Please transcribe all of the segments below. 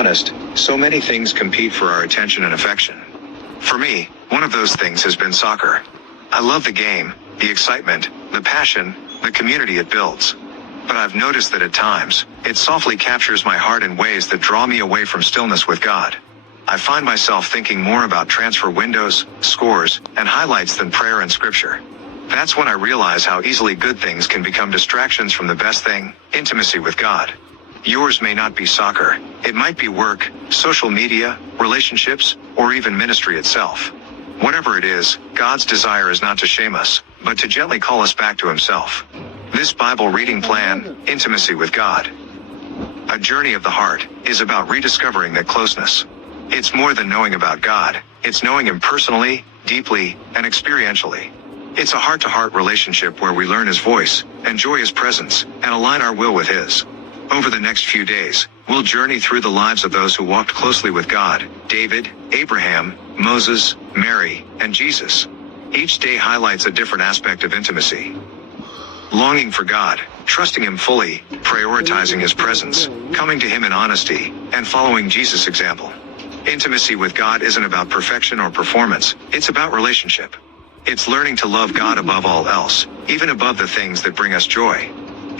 honest, so many things compete for our attention and affection. For me, one of those things has been soccer. I love the game, the excitement, the passion, the community it builds. But I've noticed that at times, it softly captures my heart in ways that draw me away from stillness with God. I find myself thinking more about transfer windows, scores, and highlights than prayer and scripture. That's when I realize how easily good things can become distractions from the best thing, intimacy with God. Yours may not be soccer. It might be work, social media, relationships, or even ministry itself. Whatever it is, God's desire is not to shame us, but to gently call us back to himself. This Bible reading plan, Intimacy with God, a journey of the heart, is about rediscovering that closeness. It's more than knowing about God, it's knowing him personally, deeply, and experientially. It's a heart-to-heart relationship where we learn his voice, enjoy his presence, and align our will with his. Over the next few days, we'll journey through the lives of those who walked closely with God: David, Abraham, Moses, Mary, and Jesus. Each day highlights a different aspect of intimacy. Longing for God, trusting him fully, prioritizing his presence, coming to him in honesty, and following Jesus' example. Intimacy with God isn't about perfection or performance, it's about relationship. It's learning to love God above all else, even above the things that bring us joy.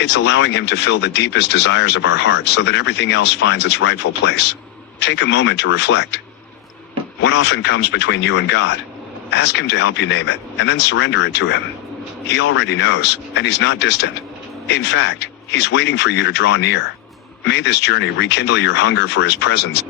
It's allowing him to fill the deepest desires of our hearts so that everything else finds its rightful place. Take a moment to reflect. What often comes between you and God? Ask him to help you name it, and then surrender it to him. He already knows, and he's not distant. In fact, he's waiting for you to draw near. May this journey rekindle your hunger for his presence,